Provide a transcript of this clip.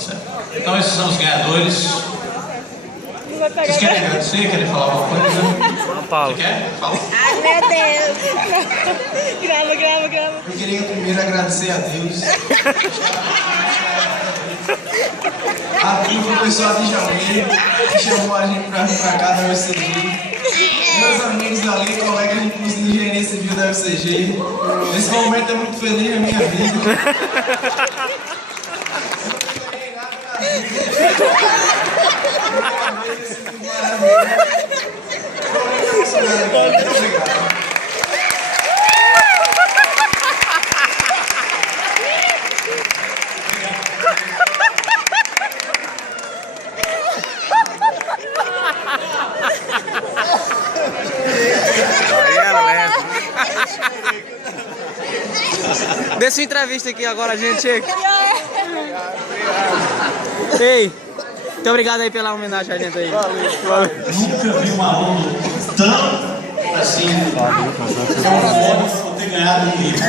certo. Então esses são os ganhadores. Vocês querem agradecer? Querem falar alguma coisa? Paulo. Você quer? Fala. Ai, meu Deus. Grava. Eu queria primeiro agradecer a Deus. A turma, o pessoal de Janeiro, que chamou a gente pra vir pra cá da UCG. Meus amigos ali, colegas de curso de engenharia civil da UCG. Esse momento é muito feliz na minha vida. Dê sua entrevista aqui agora, gente. Ei, muito obrigado aí pela homenagem a gente aí. Valeu. Nunca vi um aluno tão assim, tão fome por ter ganhado um livro.